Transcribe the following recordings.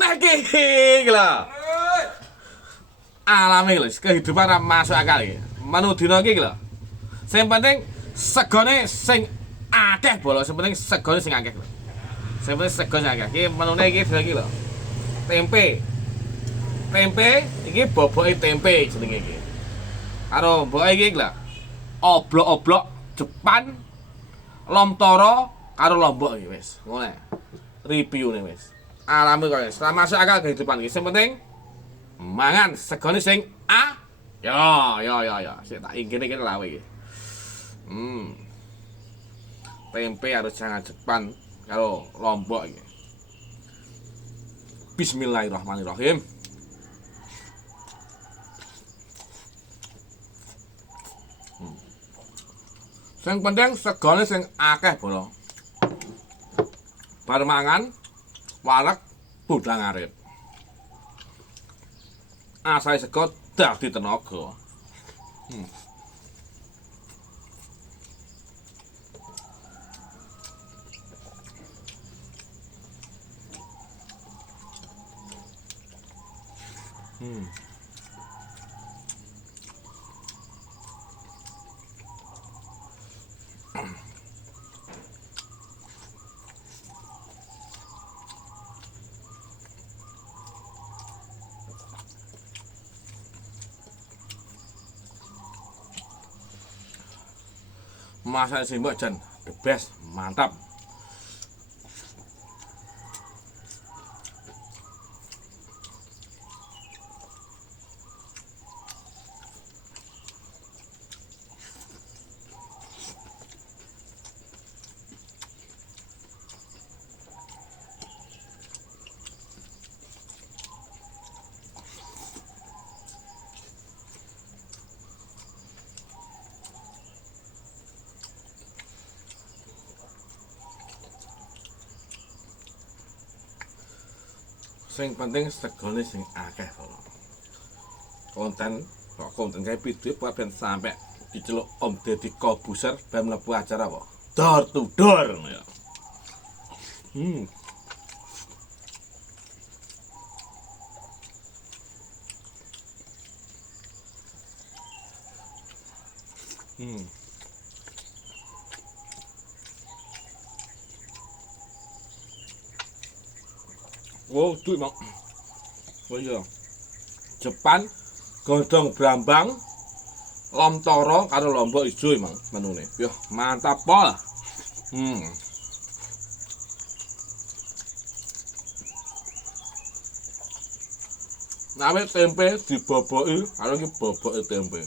neh iki lho. Alami lho, kehidupan masuk akal iki. Manu dina iki lho. Sing penting segone sing akeh bolo, sing penting segone sing akeh lho. Sing penting segone sing akeh. Iki menune iki dina iki lho. Tempe. Tempe iki boboke tempe jenenge iki. Karo mboke iki lho. Oblok-oblok Jepan Lomtoro karo Lombok iki wis. Ngono. Reviewne wis. Alami kok wis. Masuk akal kehidupan iki. Sing penting mangan segone sing a. Ya. Sik tak ingkene lawe iki. Tempe harus jangan Jepan karo Lombok iki. Bismillahirrahmanirrahim. Sing penting segone sing akeh bolo. Bar mangan wareg budang arit. Asale sego dadi tenaga. Masak simbok jan the best, mantap. Sing penting segone sing akeh kalau konten kayak video buat ben sampai diceluk Om Deddy Kobuser ben mlebu acara apa door to door ya. Oh, tuh emang. Oh iya. Jepan godhong brambang Lomtoro karo Lombok ijo emang menune. Yo, mantap pol. Nawe tempe diboboki karo iki boboke tempe.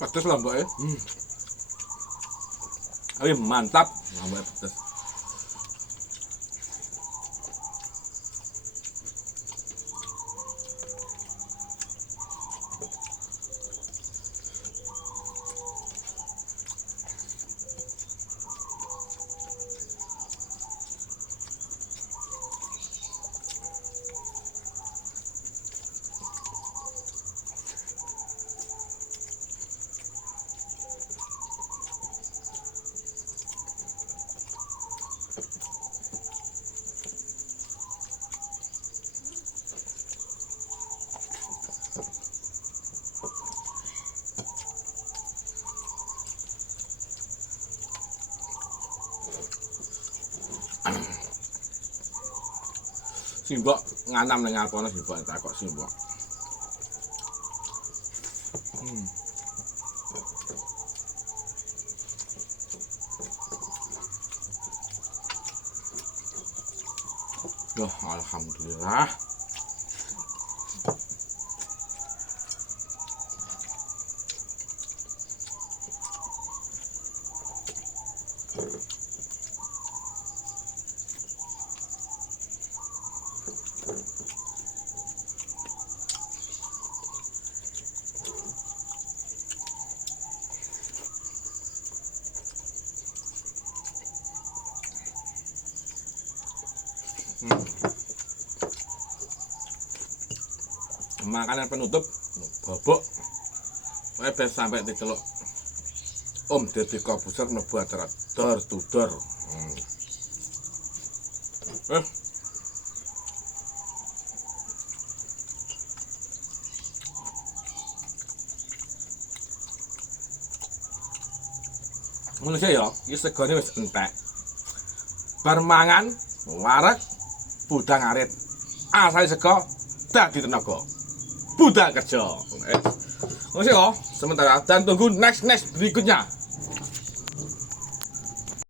Pedes Lombok ya. Ayo mantap, Lombok pedes. Simbok nganam ning ngakono simbok takok simbok. Duh, alhamdulillah. Makanan penutup bobok wis sampai diceluk Om Deddy Corbuzier mlebu acara door to door. Manusia ya, iki segone wis entek. Bar mangan, wareg, budang arit. Asale sego dadi tenaga. Budal kerja. Manusia ya, sementara dan tunggu next berikutnya.